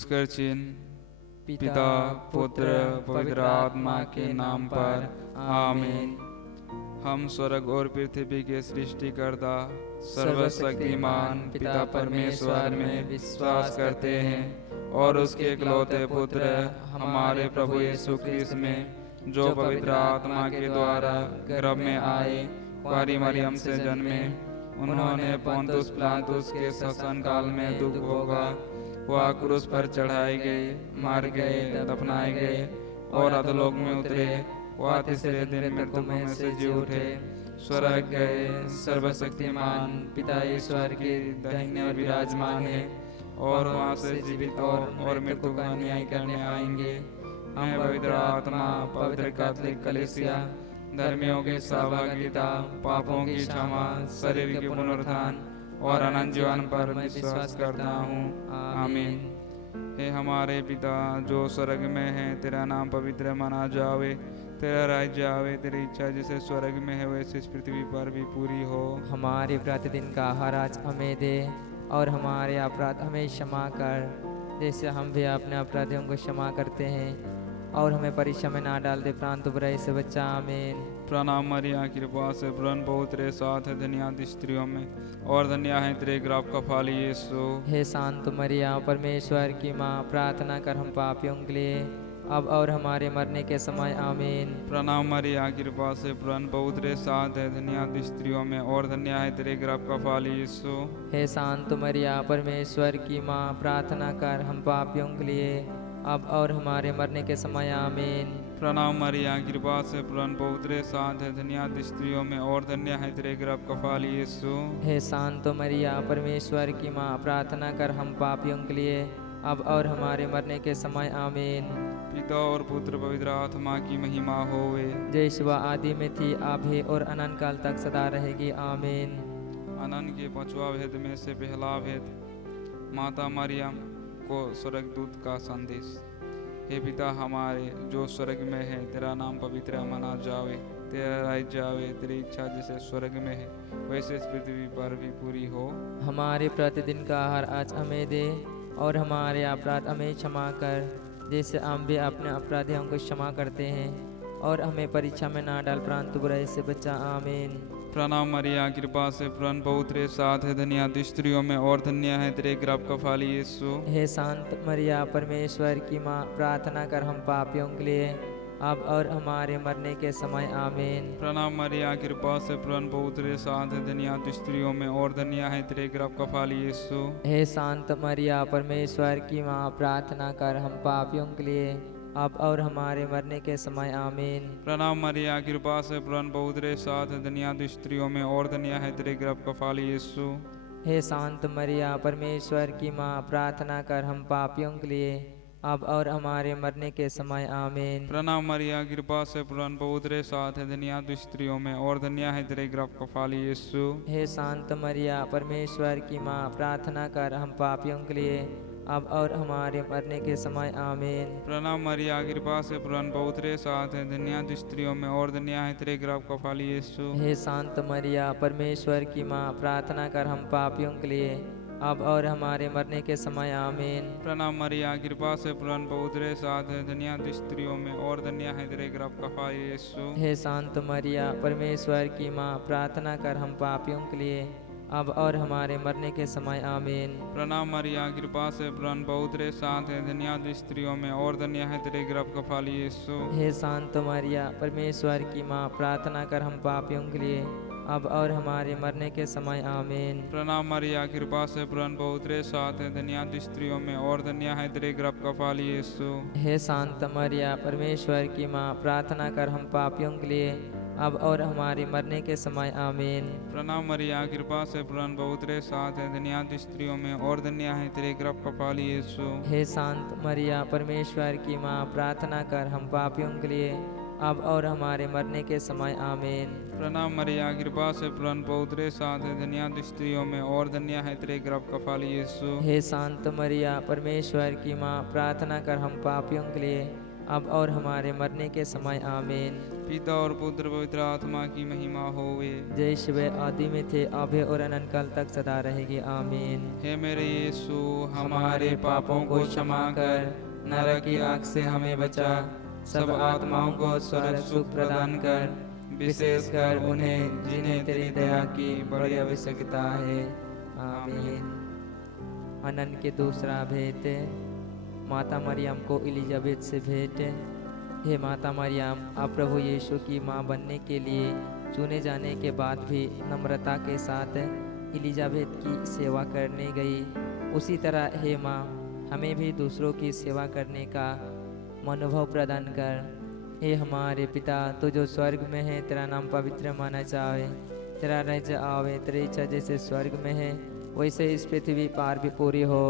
पुष्कर चिन्ह पिता पुत्र पवित्र आत्मा के नाम पर आमीन। हम स्वर्ग और पृथ्वी के सृष्टिकर्ता सर्वशक्तिमान पिता परमेश्वर में विश्वास करते हैं और उसके इकलौते पुत्र हमारे प्रभु यीशु ख्रिस्त में, जो पवित्र आत्मा के द्वारा गर्भ में आए, कुंवारी मरियम से जन्मे, उन्होंने पोंतुस पिलातुस के शासन काल में दुख भोगा, वह क्रूस पर चढ़ाए गए, मार गए, दफनाए गए और अधोलोक में उतरे, वह तीसरे दिन मृत्यु में से जी उठे, स्वर्ग गए, सर्वशक्तिमान पिता ईश्वर के दाहिने विराजमान है और वहाँ से जीवित और मृत्यु का न्याय करने आएंगे। हम पवित्र आत्मा, पवित्र कैथोलिक कलीसिया, धर्मियों की सहभागिता, पापों की क्षमा, शरीर के पुनरुत्थान और अनंत जीवन पर विश्वास करता हूँ। आमीन। हे हमारे पिता जो स्वर्ग में है, तेरा नाम पवित्र माना जावे, तेरा राज्य आवे, तेरी इच्छा जैसे स्वर्ग में है वैसे इस पृथ्वी पर भी पूरी हो। हमारे प्रतिदिन का आहार आज हमें दे और हमारे अपराध हमें क्षमा कर, जैसे हम भी अपने अपराधियों को क्षमा करते हैं, और हमें परीक्षा में ना डाल दे, प्रांत बुराई से बचा। आमीन। प्रणाम मरिया, कृपा से प्रभु बहुत तेरे साथ है, धन्य स्त्रियों में और धन्य है तेरे गर्भ का फल यीशु। हे शांत मरिया, परमेश्वर की माँ, प्रार्थना कर हम पापियों के लिए अब और हमारे मरने के समय। आमीन। प्रणाम मरिया, कृपा से प्रभु बहुत तेरे साथ है, धन्य स्त्रियों में और धन्य है तेरे गर्भ का फल यीशु। हे शांत मरिया, परमेश्वर की माँ, प्रार्थना कर हम पापियों के लिए अब और हमारे मरने के समय। आमीन। प्रणाम मरिया, कृपा से प्रभु बहुत तेरे साथ है, धन्य स्त्रियों में और धन्य है तेरे गर्भ का फल यीशु। हे शांत मरिया, परमेश्वर की माँ, प्रार्थना कर हम पापियों के लिए अब और हमारे मरने के समय। आमीन। पिता और पुत्र पवित्र आत्मा की महिमा होवे, जैसे वह आदि में थी, अब है और अनंत काल तक सदा रहेगी। आमीन। अनंत के पांचवा भेद में से पहला भेद, माता मरियम को स्वर्गदूत का संदेश। हे पिता हमारे जो स्वर्ग में है, तेरा नाम पवित्र माना जावे, तेरा राज्य आवे, तेरी इच्छा जैसे स्वर्ग में है वैसे इस पृथ्वी पर भी पूरी हो। हमारे प्रतिदिन का आहार आज हमें दे और हमारे अपराध हमें क्षमा कर, जैसे हम भी अपने अपराधियों को क्षमा करते हैं, और हमें परीक्षा में ना डाल, परंतु बुराई से बचा। आमीन। प्रणाम मरिया, कृपा से प्रभु बहुत तेरे साथ है, धन्य स्त्रियों में और धन्य है तेरे गर्भ का फल यीशु। हे शांत मरिया, परमेश्वर की माँ, प्रार्थना कर हम पापियों के लिए अब और हमारे मरने के समय। आमीन। प्रणाम मरिया, कृपा से प्रभु बहुत तेरे साथ है, धन्य स्त्रियों में और धन्य है तेरे गर्भ का फल यीशु। हे शांत मरिया, परमेश्वर की माँ, प्रार्थना कर हम पापियों के लिए अब और हमारे मरने के समय। आमीन। प्रणाम मरिया, कृपा से प्रभु बहुत तेरे साथ है, धन्य स्त्रियों में और धन्य है तेरे गर्भ का फल यीशु। हे शांत मरिया, परमेश्वर की माँ, प्रार्थना कर हम पापियों के लिए अब और हमारे मरने के समय। आमीन। प्रणाम मरिया, कृपा से प्रभु बहुत तेरे साथ है, धन्य स्त्रियों में और धन्य है तेरे गर्भ का फल यीशु। हे शांत मरिया, परमेश्वर की माँ, प्रार्थना कर हम पापियों के लिए अब और हमारे मरने के समय। आमीन। प्रणाम मरिया, कृपा से प्रभु बहुत तेरे साथ है, धन्य स्त्रियों में और धन्य है तेरे गर्भ का फल यीशु। हे शांत मरिया, परमेश्वर की माँ, प्रार्थना कर हम पापियों के लिए अब और हमारे मरने के समय। आमीन। प्रणाम मरिया, कृपा से प्रभु बहुत तेरे साथ है, धन्य स्त्रियों में और धन्य है तेरे गर्भ का फल यीशु। हे शांत मरिया, परमेश्वर की माँ, प्रार्थना कर हम पापियों के लिए अब और हमारे मरने के समय। आमीन। प्रणाम मरिया, कृपा से प्रभु बहुत तेरे साथ है, धन्य स्त्रियों में और धन्य है तेरे गर्भ का फल यीशु। हे शांत मरिया, परमेश्वर की माँ, प्रार्थना कर हम पापियों के लिए अब और हमारे मरने के समय। आमीन। प्रणाम मरिया, कृपा से प्रभु बहुत तेरे साथ है, धन्य स्त्रियों में और धन्य है तेरे गर्भ का फल यीशु। हे शांत मरिया, परमेश्वर की माँ, प्रार्थना कर हम पापियों के लिए अब और हमारे मरने के समय। आमीन। प्रणाम मरिया, कृपा से प्रभु बहुत तेरे साथ है, धन्य स्त्रियों में और धन्य है तेरे गर्भ का फल यीशु। हे शांत मरिया, परमेश्वर की माँ, प्रार्थना कर हम पापियों के लिए अब और हमारे मरने के समय। आमीन। प्रणाम मरिया, कृपा से प्रभु बहुत तेरे साथ है, धन्य स्त्रियों में और धन्य है तेरे गर्भ का फल यीशु। हे शांत मरिया, परमेश्वर की माँ, प्रार्थना कर हम पापियों के लिए अब और हमारे मरने के समय आमीन। पिता और पुत्र पवित्र आत्मा की महिमा होवे। जैसे वे आदि में थे, अभी और अनंत काल तक सदा रहेगी आमीन। हे मेरे यीशु, हमारे पापों को क्षमा कर, नरक की आग से हमें बचा, सब आत्माओं को स्वर्ग सुख प्रदान कर, विशेषकर उन्हें जिन्हें तेरी दया की बड़ी आवश्यकता है। आमीन। अनंत के दूसरा भेंट, माता मरियम को इलिजाबेथ से भेंट। हे माता मरियम, आप प्रभु यीशु की माँ बनने के लिए चुने जाने के बाद भी नम्रता के साथ इलिजाबेथ की सेवा करने गई, उसी तरह हे माँ, हमें भी दूसरों की सेवा करने का मनोभाव प्रदान कर। हे हमारे पिता, तू जो स्वर्ग में है, तेरा नाम पवित्र माना जाए, तेरा राज्य आवे, तेरी इच्छा जैसे स्वर्ग में है वैसे इस पृथ्वी पर भी पूरी हो।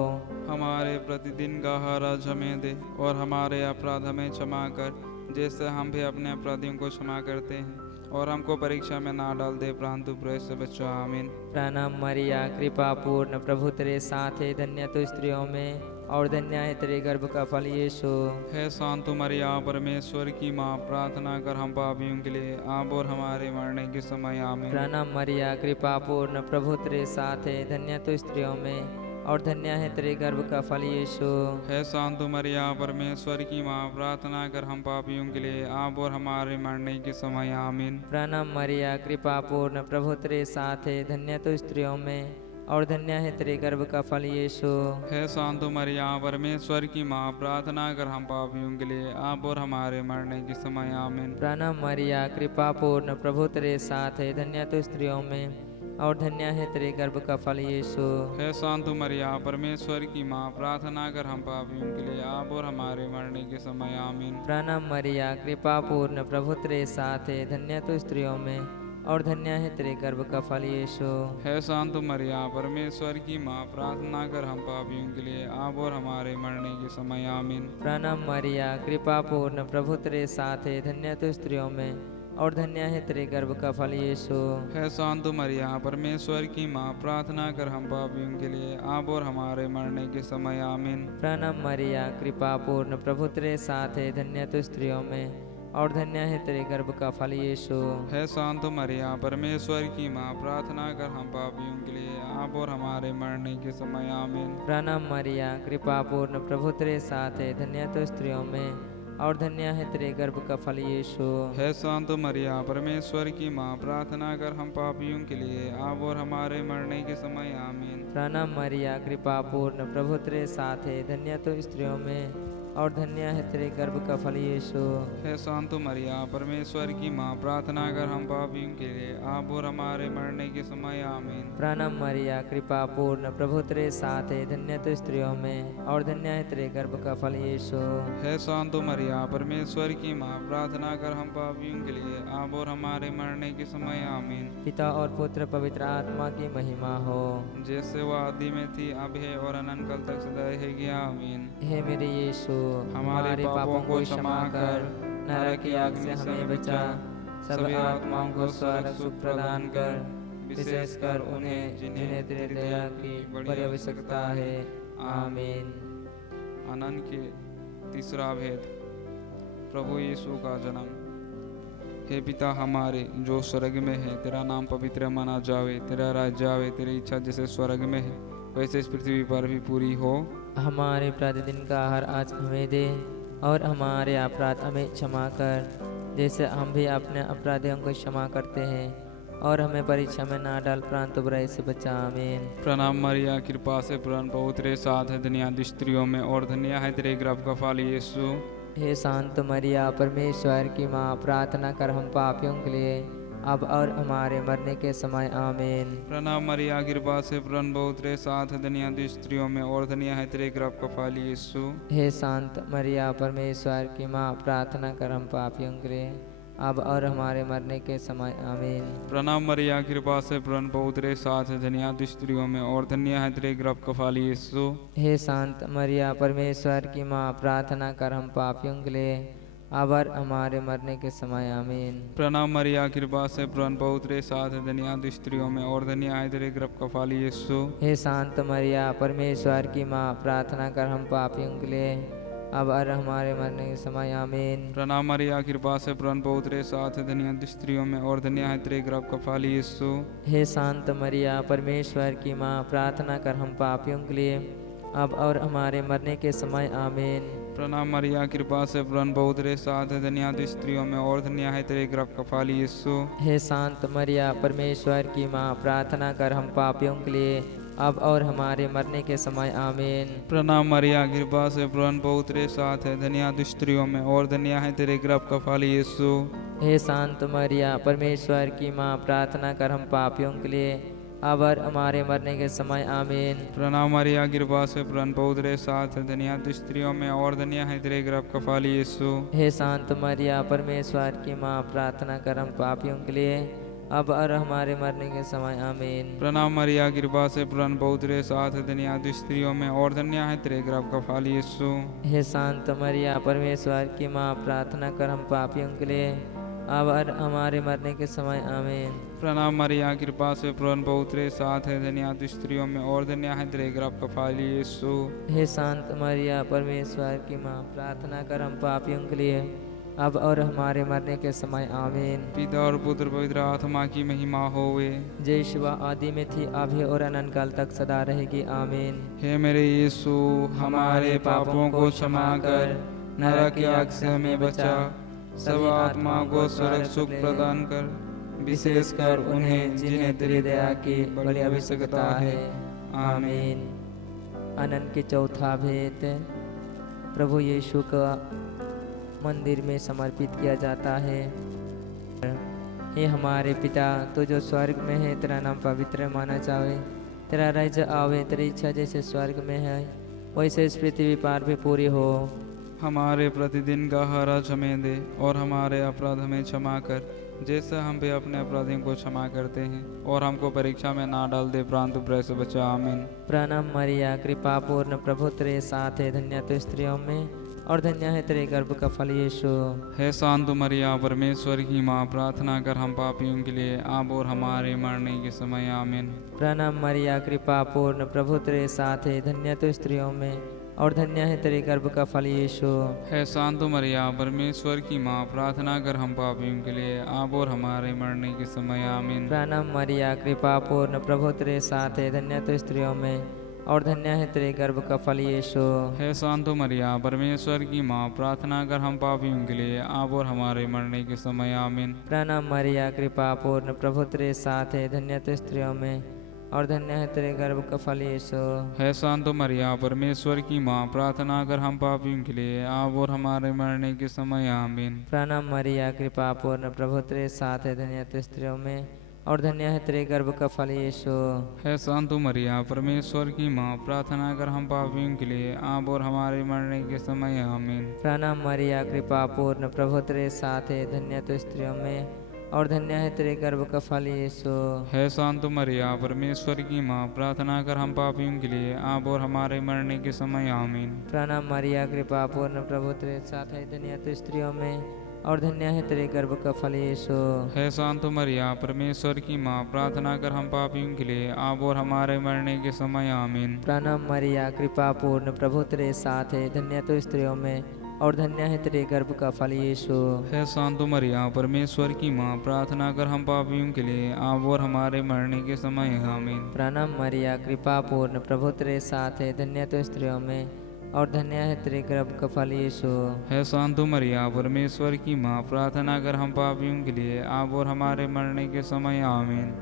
हमारे प्रतिदिन का आहार आज हमें दे, और हमारे अपराध हमें क्षमा कर, जैसे हम भी अपने अपराधियों को क्षमा करते हैं, और हमको परीक्षा में ना डाल दे, परंतु बुराई से बचा। आमीन। प्रणाम मरिया, कृपा पूर्ण, प्रभु तेरे साथ है, धन्य तो स्त्रियों में और धन्य है तेरे गर्भ का फल यीशु। हे शांत मरिया, परमेश्वर की माँ, प्रार्थना कर हम पापियों के लिए, अब और हमारे मरने के समय। आमीन। प्रणाम मरिया, कृपा पूर्ण, प्रभु तेरे साथ है, धन्य तो स्त्रियों में और धन्य है तेरे गर्भ का फल यीशु। हे शांत मरिया, परमेश्वर की माँ, प्रार्थना कर हम पापियों के लिए, अब और हमारे मरने के समय। आमीन। प्रणाम मरिया, कृपा पूर्ण, प्रभु तेरे साथ है, धन्य तो स्त्रियों में और धन्य है तेरे गर्भ का फल यीशु। हे शांत मरिया, परमेश्वर की माँ, प्रार्थना कर हम पापियों के लिए, अब और हमारे मरने के समय। आमीन। प्रणाम मरिया, कृपा पूर्ण, प्रभु तेरे साथ है, धन्य तो स्त्रियों में और धन्य है तेरे गर्भ का फल यीशु। हे शांत मरिया, परमेश्वर की माँ, प्रार्थना कर हम पापियों के लिए, अब और हमारे मरने के समय। आमीन। प्रणाम मरिया, कृपा पूर्ण, प्रभु तेरे साथ है, धन्य तो स्त्रियों में और धन्य है तेरे गर्भ का फल यीशु। हे शांत मरिया, परमेश्वर की माँ, प्रार्थना कर हम पापियों के लिए, अब और हमारे मरने के समय। आमीन। प्रणाम मरिया, कृपा पूर्ण, प्रभु तेरे साथ है, धन्य तो स्त्रियों में और धन्य है तेरे गर्भ का फल यीशु। हे शांत मरिया, परमेश्वर की माँ, प्रार्थना कर हम पापियों के लिए, अब और हमारे मरने के समय। आमीन। प्रणाम मरिया, कृपा पूर्ण, प्रभु तेरे साथ है, धन्य तो स्त्रियों में और धन्य है तेरे गर्भ का फल यीशु। हे शांत मरिया, परमेश्वर की माँ, प्रार्थना कर हम पापियों के लिए, अब और हमारे मरने के समय। आमीन। प्रणाम मरिया, कृपा पूर्ण, प्रभु तेरे साथ है, धन्य तो स्त्रियों में और धन्य है तेरे गर्भ का फल यीशु। हे शांत मरिया, परमेश्वर की माँ, प्रार्थना कर हम पापियों के लिए, अब और हमारे मरने के समय। आमीन। प्रणाम मरिया, कृपा पूर्ण, प्रभु तेरे साथ है, धन्य तो स्त्रियों में और धन्य है तेरे गर्भ का फल यीशु। हे शांत मरिया, परमेश्वर की माँ, प्रार्थना कर हम पापियों के लिए, अब और हमारे मरने के समय। आमीन। प्रणाम मरिया, कृपा पूर्ण, प्रभु तेरे साथ है, धन्य तो स्त्रियों में और धन्य है तेरे गर्भ का फल यीशु। हे शांत मरिया, परमेश्वर की माँ, प्रार्थना कर हम पापियों के लिए, अब और हमारे मरने के समय। आमीन। पिता और पुत्र पवित्र आत्मा की महिमा हो, जैसे वह आदि में थी, अब है और अनंत काल तक सदा रहेगी। आमीन। हे मेरे यीशु, हमारे पापों को क्षमा कर, नरक की आग से हमें बचा, सभी आत्माओं को स्वर्ग सुख प्रदान कर, विशेषकर उन्हें जिन्हें तेरे दया की बड़ी आवश्यकता है। आमीन। अनंत के तीसरा भेद, प्रभु यीशु का जन्म। हे पिता हमारे जो स्वर्ग में है, तेरा नाम पवित्र माना जावे, तेरा राज्य आवे, तेरी इच्छा जैसे स्वर्ग में है वैसे इस पृथ्वी पर भी पूरी हो। हमारे प्रतिदिन का आहार आज हमें दे, और हमारे अपराध हमें क्षमा कर, जैसे हम भी अपने अपराधियों को क्षमा करते हैं, और हमें परीक्षा में ना डाल, परंतु बुराई से बचा। आमीन। प्रणाम मरिया, कृपा से पूर्ण, प्रभु तेरे साथ है, धन्य स्त्रियों में और धन्य है तेरे गर्भ का फल यीशु। हे शांत मरिया, परमेश्वर की माँ, प्रार्थना कर हम पापियों के लिए, अब और हमारे मरने के समय। आमीन। प्रणाम मरिया, कृपा से पूर्ण, प्रभु तेरे साथ है, धन्य स्त्रियों में और धन्य है तेरे गर्भ का फल यीशु। हे शांत मरिया, परमेश्वर की माँ, प्रार्थना कर हम पापियों के लिए, अब और हमारे मरने के समय। आमीन। प्रणाम मरिया, कृपा से पूर्ण, प्रभु तेरे साथ है, धन्य स्त्रियों में और धन्य है तेरे गर्भ का फल यीशु। हे शांत मरिया, परमेश्वर की माँ, प्रार्थना कर हम पापियों के लिए, अब और हमारे मरने के समय। आमीन। प्रणाम मरिया, कृपा से पूर्ण, प्रभु तेरे साथ है, धन्य स्त्रियों में और धन्य है तेरे गर्भ का फल यीशु। हे शांत मरिया, परमेश्वर की माँ, प्रार्थना कर हम पापियों के लिए, अब और हमारे मरने के समय आमीन। प्रणाम मरिया, कृपा से प्रभु बहुत तेरे साथ है, धन्य तू स्त्रियों में और धन्य है तेरे गर्भ का फल यीशु। हे शांत मरिया, परमेश्वर की माँ, प्रार्थना कर हम पापियों के लिए अब और हमारे मरने के समय आमीन। प्रणाम मरिया, कृपा से प्रभु बहुत तेरे साथ है, धन्य तू स्त्रियों में और धन्य है तेरे गर्भ का फल यीशु। हे शांत मरिया, परमेश्वर की माँ, प्रार्थना कर हम पापियों के लिए अब और हमारे मरने के समय आमीन। प्रणाम मरिया, कृपा से प्रभु बहुत तेरे साथ है, धन्य तू स्त्रियों में और धन्य है तेरे गर्भ का फल यीशु। हे शांत मरिया, परमेश्वर की माँ, प्रार्थना कर हम पापियों के लिए अब और हमारे मरने के समय आमीन। प्रणाम मरिया, कृपा से प्रभु बहुत तेरे साथ है, धन्य तू स्त्रियों में और धन्य है तेरे गर्भ का फल यीशु। हे शांत मरिया, परमेश्वर की माँ, प्रार्थना कर हम पापियों के लिए अब और हमारे मरने के समय आमीन। प्रणाम मरिया, कृपा से प्रभु बहुत तेरे साथ है, धन्य तू स्त्रियों में और धन्य है तेरे गर्भ का फल यीशु। हे शांत मरिया, परमेश्वर की माँ, प्रार्थना कर हम पापियों के लिए अब और हमारे मरने के समय आमीन। प्रणाम मरिया, कृपा से प्रभु बहुत तेरे साथ है, धन्य तू स्त्रियों में और धन्य है तेरे गर्भ का फल यीशु। हे शांत मरिया, परमेश्वर की माँ, प्रार्थना कर हम पापियों के लिए अब और हमारे मरने के समय आमीन। पिता और पुत्र पवित्र आत्मा की महिमा होवे। जय शिवा आदि में थी, अभी और अनंत काल तक सदा रहेगी आमीन। हे मेरे यीशु, हमारे पापों को क्षमा कर, नरक की आग से हमें बचा, सब आत्माओं को स्वर्ग सुख प्रदान कर, विशेषकर उन्हें जिन्हें तेरी दया की बड़ी आवश्यकता है। आमीन। अनंत के चौथा भेद, प्रभु यीशु का मंदिर में समर्पित किया जाता है। हे हमारे पिता, तो जो स्वर्ग में है, तेरा नाम पवित्र माना जावे, तेरा राज्य आवे, तेरी इच्छा जैसे स्वर्ग में है वैसे इस पृथ्वी पर भी पूरी हो। हमारे प्रतिदिन का आहार हमें दे और हमारे अपराध हमें क्षमा कर, जैसे हम भी अपने अपराधियों को क्षमा करते हैं, और हमको परीक्षा में ना डाल दे, परंतु बुराई से बचा। आमीन। प्रणाम मरिया, कृपा पूर्ण, प्रभु तेरे साथ है, धन्य तू स्त्रियों में और धन्य है तेरे गर्भ का फल यीशु। हे शांत मरिया, परमेश्वर की माँ, प्रार्थना कर हम पापियों के लिए अब और हमारे मरने के समय। आमीन। प्रणाम मरिया, कृपा पूर्ण, प्रभु तेरे साथ है, धन्य तू स्त्रियों में और धन्य है तेरे गर्भ का फल यीशु। हे शांत मरिया, परमेश्वर की माँ, प्रार्थना कर हम पापियों के लिए अब और हमारे मरने के समय। आमीन। प्रणाम मरिया, कृपा पूर्ण, प्रभु तेरे साथ है, धन्य तू स्त्रियों में और धन्य है तेरे गर्भ का फल यीशु। हे शांत मरिया, परमेश्वर की माँ, प्रार्थना कर हम पापियों के लिए अब और हमारे मरने के समय। आमीन। प्रणाम मरिया, कृपा पूर्ण, प्रभु तेरे साथ है, धन्य तू स्त्रियों में और धन्य है तेरे गर्भ का फल यीशु। हे शांत मरिया, परमेश्वर की माँ, प्रार्थना कर हम पापियों के लिए अब और हमारे मरने के समय। आमीन। प्रणाम मरिया, कृपा पूर्ण, प्रभु तेरे साथ है, धन्य तू स्त्रियों में और धन्य है तेरे गर्भ का फल यीशु। हे शांत मरिया, परमेश्वर की माँ, प्रार्थना कर हम पापियों के लिए अब और हमारे मरने के समय। आमीन। प्रणाम मरिया, कृपा पूर्ण, प्रभु तेरे साथ है, धन्य तू स्त्रियों में और धन्य है तेरे गर्भ का फल यीशु। हे शांत मरिया, परमेश्वर की माँ, प्रार्थना कर हम पापियों के लिए अब और हमारे मरने के समय। आमीन। प्रणाम मरिया, कृपा पूर्ण, प्रभु तेरे साथ है, धन्य तू स्त्रियों में और धन्य है तेरे गर्भ का फल यीशु। हे शांत मरिया, परमेश्वर की माँ, प्रार्थना कर हम पापियों के लिए अब और हमारे मरने के समय। आमीन। प्रणाम मरिया, कृपा पूर्ण, प्रभु तेरे साथ है, धन्य तू स्त्रियों में और धन्य है तेरे गर्भ का फल यीशु। हे शांत मरिया, परमेश्वर की माँ, प्रार्थना कर हम पापियों के लिए अब और हमारे मरने के समय। आमीन। प्रणाम मरिया, कृपा पूर्ण, प्रभु तेरे साथ है, धन्य तू स्त्रियों में और धन्य है तेरे गर्भ का फल यीशु। हे शांत मरिया, परमेश्वर की माँ, प्रार्थना कर हम पापियों के लिए अब और हमारे मरने के समय। आमीन।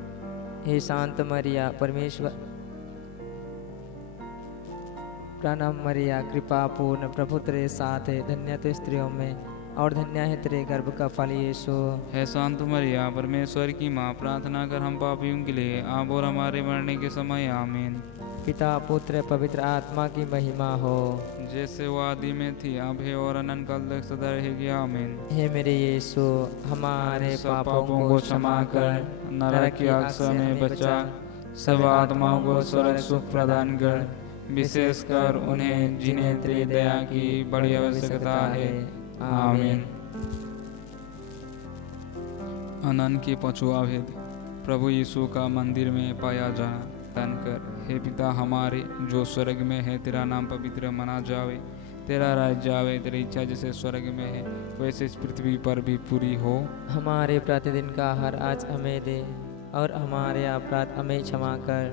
हे शांत मरिया, परमेश्वर प्रणाम मरिया, कृपा पूर्ण, प्रभु तेरे साथ है, धन्य तू स्त्रियों में और धन्य है तेरे गर्भ का फल यीशु। हे शांत मरिया, परमेश्वर की माँ, प्रार्थना कर हम पापियों के लिए अब और हमारे मरने के समय। आमीन। पिता पुत्र पवित्र आत्मा की महिमा हो, जैसे वो आदि में थी, अब है और अनंत काल तक सदा रहेगी। आमीन। हे मेरे यीशु, हमारे सब पापों को क्षमा कर, नरक की आग से हमें बचा, सब आत्माओं को स्वर्ग सुख प्रदान कर, विशेषकर उन्हें जिन्हें तेरी दया की बड़ी आवश्यकता है। आमीन। अनंत की पांचवा भेद, प्रभु यीशु का मंदिर में पाया जाना। दान कर, हे पिता हमारे जो स्वर्ग में है, तेरा नाम पवित्र माना जावे, तेरा राज्य आवे, तेरी इच्छा जैसे स्वर्ग में है वैसे इस पृथ्वी पर भी पूरी हो। हमारे प्रतिदिन का आहार आज हमें दे, और हमारे अपराध हमें क्षमा कर,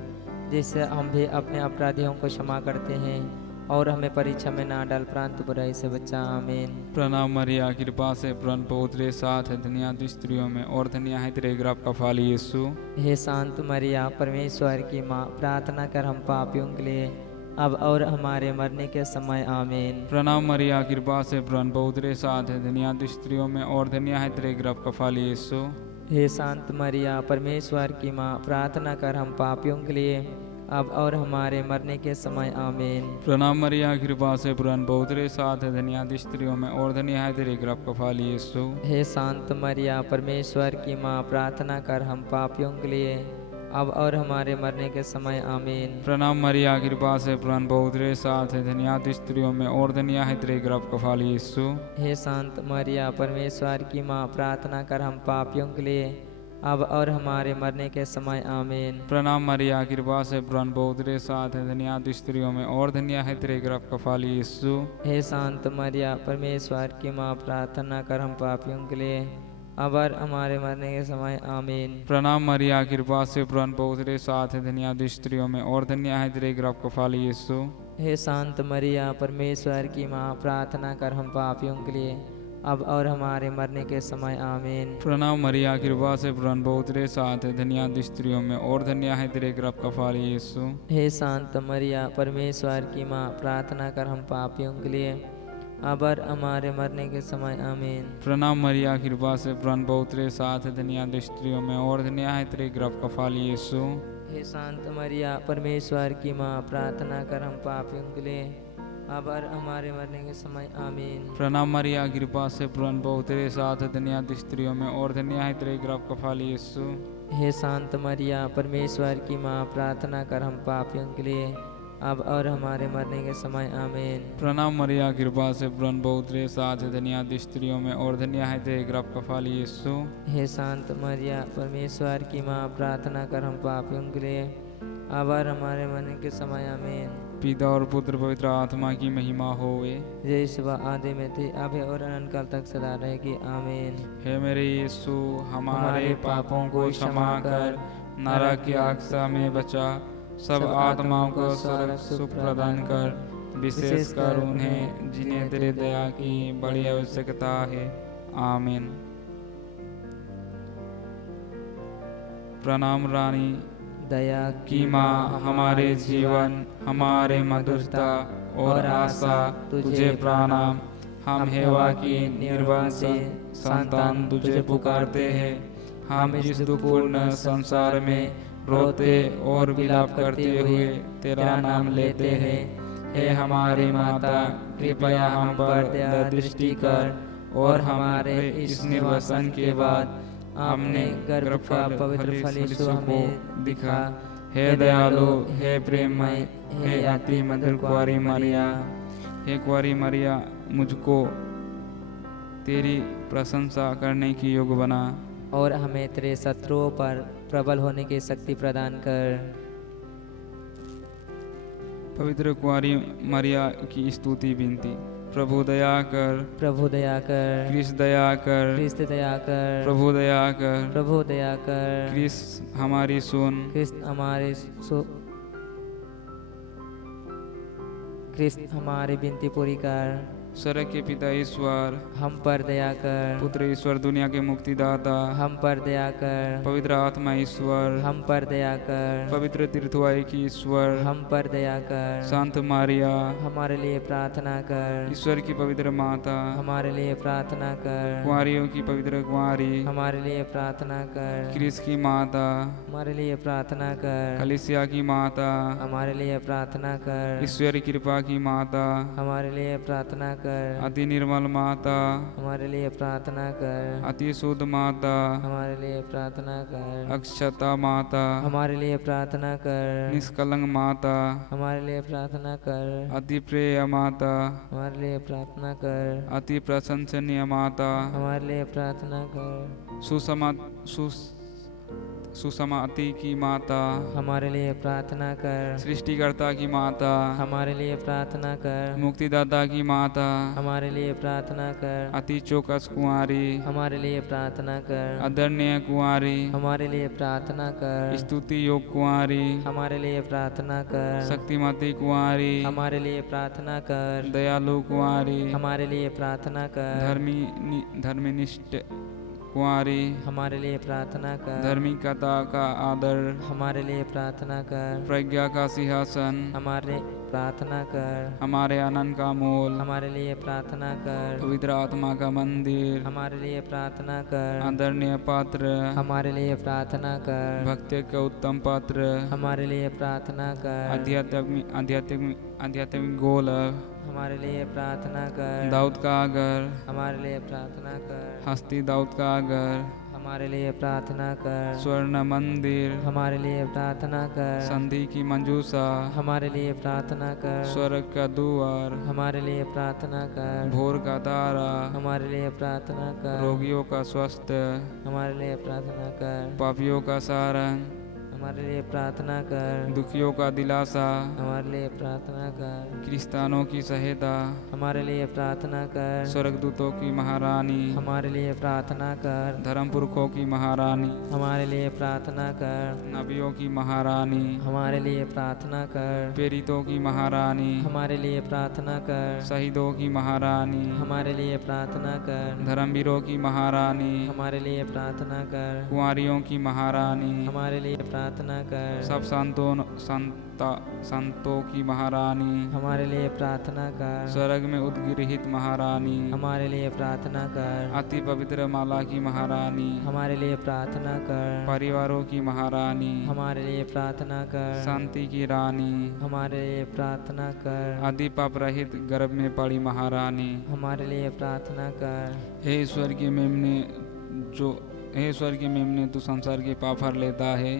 जिससे हम भी अपने अपराधियों को क्षमा करते हैं, और हमें परीक्षा में ना डाल परंतु बुराई से बचा। आमीन। प्रणाम मरिया, कृपा से प्रभु पवित्र साथ है, धन्य तू स्त्रियों में और धन्य है तेरे गर्भ का फल यीशु। हे शांत मरिया, परमेश्वर की माँ, प्रार्थना कर हम पापियों के लिए अब और हमारे मरने के समय। आमीन। प्रणाम मरिया, कृपा से प्रभु पवित्र साथ है, धन्य तू स्त्रियों में और धन्य है तेरे गर्भ का फल यीशु। हे शांत मरिया, परमेश्वर की माँ, प्रार्थना कर हम पापियों के लिए अब और हमारे मरने के समय। आमीन। प्रणाम मरिया, कृपा से प्रभु पवित्र साथ है, धन्य तू स्त्रियों में और धन्य है तेरे गर्भ का फल यीशु। हे शांत मरिया, परमेश्वर की माँ, प्रार्थना कर हम पापियों के लिए अब और हमारे मरने के समय। आमीन। प्रणाम मरिया, कृपा से प्रभु पवित्र साथ है, धन्य तू स्त्रियों में और धन्य है तेरे गर्भ का फल यीशु। हे शांत मरिया, परमेश्वर की माँ, प्रार्थना कर हम पापियों के लिए अब और हमारे मरने के समय। आमीन। प्रणाम मरिया, कृपा से प्रभु पवित्र साथ है, धन्य तू स्त्रियों में और धन्य है तेरे गर्भ का फल यीशु। हे शांत मरिया, परमेश्वर की माँ, प्रार्थना कर हम पापियों के लिए अब और हमारे मरने के समय। आमीन। प्रणाम मरिया, कृपा से प्रभु पवित्र साथ है, धन्य तू स्त्रियों में और धन्य है तेरे गर्भ का फल यीशु। हे शांत मरिया, परमेश्वर की माँ, प्रार्थना कर हम पापियों के लिए अब और हमारे मरने के समय। आमीन। प्रणाम मरिया, कृपा से प्रभु पवित्र साथ है, धन्य तू स्त्रियों में और धन्य है तेरे गर्भ का फल यीशु। हे शांत मरिया, परमेश्वर की माँ, प्रार्थना कर हम पापियों के लिए अब और हमारे मरने के समय। आमीन। प्रणाम मरिया, कृपा से प्रभु पवित्र साथ है, धन्य तू स्त्रियों में और धन्य है तेरे गर्भ का फल यीशु। हे शांत मरिया, परमेश्वर की माँ, प्रार्थना कर हम पापियों के लिए अब और हमारे मरने के समय। आमीन। प्रणाम मरिया, कृपा से प्रभु पवित्र साथ है, धन्य तू स्त्रियों में और धन्य है तेरे गर्भ का फल यीशु। हे शांत मरिया, परमेश्वर की माँ, प्रार्थना कर हम पापियों के लिए अब और हमारे मरने के समय। आमीन। प्रणाम मरिया, कृपा से प्रभु पवित्र साथ है, धन्य तू स्त्रियों में और धन्य है तेरे गर्भ का फल यीशु। हे शांत मरिया, परमेश्वर की माँ, प्रार्थना कर हम पापियों के लिए अब और हमारे मरने के समय। आमीन। पिता और पुत्र पवित्र आत्मा की महिमा होवे, जय सुबह आदि में थी अब है और अनंत काल तक सदा रहेगी। आमीन। हे मेरे यीशु, हमारे पापों को क्षमा कर, नरक की आग से हमें बचा, सब आत्माओं को स्वर्ग सुख प्रदान कर, विशेषकर उन्हें जिन्हें तेरे दया की बड़ी आवश्यकता है। आमीन। प्रणाम रानी दया की माँ, हमारे जीवन, हमारे मधुरता और आशा तुझे प्रणाम। हम हेवा की निर्वंश संतान तुझे पुकारते हैं। हम इस दुखपूर्ण संसार में रोते और विलाप करते हुए तेरा नाम लेते हैं। हे हमारी माता, कृपया हम पर दया दृष्टि कर और हमारे इस निर्वसन के बाद हमने गर्भ का पवित्र फल यीशु हमें दिखा। हे दयालु, हे प्रेममय, हे अति मधुर कुंवारी मरिया, हे कुंवारी मरिया, मुझको तेरी प्रशंसा करने की योग्य बना और हमें तेरे शत्रुओं पर प्रबल होने की शक्ति प्रदान कर। पवित्र कुंवारी मरिया की स्तुति विनती। प्रभु दया कर, प्रभु दया कर, कृष्ण दया कर, क्रिस्त दया कर, प्रभु दया कर, प्रभु दया कर, कृष्ण हमारी सुन, क्रिस्त हमारी विनती पूरी कर। स्वर्ग के पिता ईश्वर, हम पर दया कर। पुत्र ईश्वर, दुनिया के मुक्तिदाता, हम पर दया कर। पवित्र आत्मा ईश्वर, हम पर दया कर। पवित्र तीर्थवाही की ईश्वर, हम पर दया कर। शांत मारिया, हमारे लिए प्रार्थना कर। ईश्वर की पवित्र माता, हमारे लिए प्रार्थना कर। कुंवारियों की पवित्र कुंवारी, हमारे लिए प्रार्थना कर। क्रिस की माता, हमारे लिए प्रार्थना कर। कलीसिया की माता, हमारे लिए प्रार्थना कर। ईश्वर की कृपा की माता, हमारे लिए प्रार्थना कर। अति निर्मल माता, हमारे लिए प्रार्थना कर। अति शुद्ध माता, हमारे लिए प्रार्थना कर। अक्षता माता, हमारे लिए प्रार्थना कर। निष्कलंक माता, हमारे लिए प्रार्थना कर। अति प्रिय माता, हमारे लिए प्रार्थना कर। अति प्रशंसनीय माता, हमारे लिए प्रार्थना कर। सुसमाति की माता, हमारे लिए प्रार्थना कर। सृष्टिकर्ता की माता, हमारे लिए प्रार्थना कर। मुक्तिदाता की माता, हमारे लिए प्रार्थना कर। अति चौकस कुंवारी, हमारे लिए प्रार्थना कर। आदरणीय कुंवारी, हमारे लिए प्रार्थना कर। स्तुति योग कुंवारी, हमारे लिए प्रार्थना कर। शक्तिमती कुंवारी, हमारे लिए प्रार्थना कर। दयालु कुंवारी, हमारे लिए प्रार्थना कर। धर्मनिष्ठ कुंवारी, हमारे लिए प्रार्थना कर। धार्मिकता का आदर, हमारे लिए प्रार्थना कर। प्रज्ञा का सिंहासन, हमारे प्रार्थना कर। हमारे आनंद का मूल, हमारे लिए प्रार्थना कर। पवित्र आत्मा का मंदिर, हमारे लिए प्रार्थना कर। आदरणीय पात्र, हमारे लिए प्रार्थना कर। भक्ति का उत्तम पात्र, हमारे लिए प्रार्थना कर। आध्यात्मिक गोल, हमारे लिए प्रार्थना कर। दाऊद का आगर, हमारे लिए प्रार्थना कर। हस्ती दाऊद का आगर, हमारे लिए प्रार्थना कर। स्वर्ण मंदिर, हमारे लिए प्रार्थना कर। संधि की मंजूसा, हमारे लिए प्रार्थना कर। स्वर्ग का द्वार, हमारे लिए प्रार्थना कर। भोर का तारा, हमारे लिए प्रार्थना कर। रोगियों का स्वास्थ्य, हमारे लिए प्रार्थना कर। पापियों का सारंग, हमारे लिए प्रार्थना कर। दुखियों का दिलासा, हमारे लिए प्रार्थना कर। क्रिस्तानों की सहायता, हमारे लिए प्रार्थना कर। स्वर्गदूतों की महारानी, हमारे लिए प्रार्थना कर। धर्म पुरखों की महारानी, हमारे लिए प्रार्थना कर। नबियों की महारानी, हमारे लिए प्रार्थना कर। प्रेरितों की महारानी, हमारे लिए प्रार्थना कर। शहीदों की महारानी, हमारे लिए प्रार्थना कर। धर्मवीरों की महारानी, हमारे लिए प्रार्थना कर। कुंवारियों की महारानी, हमारे लिए प्रार्थना कर। सब संतों की महारानी, हमारे लिए प्रार्थना कर। स्वर्ग में उद्गृहित महारानी, हमारे लिए प्रार्थना कर। अति पवित्र माला की महारानी, हमारे लिए प्रार्थना कर। परिवारों की महारानी, हमारे लिए प्रार्थना कर। शांति की रानी, हमारे लिए प्रार्थना कर। आदि पाप रहित गर्भ में पड़ी महारानी, हमारे लिए प्रार्थना कर। हे ईश्वर के मेमने तू संसार के पाप हर लेता है।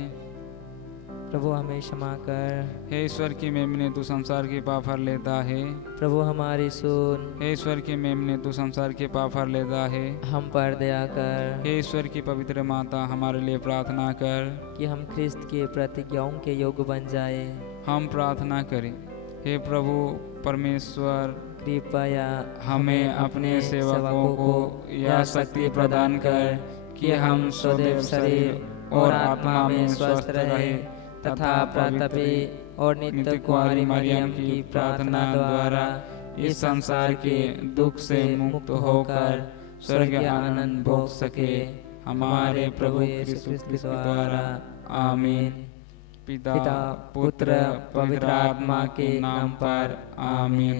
प्रभु हमें क्षमा कर। हे ईश्वर के मेमने तू संसार के पाप हर लेता है। प्रभु हमारी सुन। हे ईश्वर के मेमने तू संसार के पाप हर लेता है। हम पर दया कर। हे ईश्वर की पवित्र माता हमारे लिए प्रार्थना कर कि हम ख्रिस्त के प्रतिज्ञाओं के योग्य बन जाए। हम प्रार्थना करें। हे प्रभु परमेश्वर कृपया हमें अपने सेवकों को यह शक्ति प्रदान कर कि हम सदैव शरीर और आत्मा में स्वस्थ रहे तथा प्रतापी और नित्य कुंवारी मरियम की प्रार्थना द्वारा इस संसार के दुख से मुक्त होकर स्वर्ग आनंद भोग सके। हमारे प्रभु यीशु क्रिस्त के द्वारा आमीन। पिता पुत्र पवित्र आत्मा के नाम पर आमीन।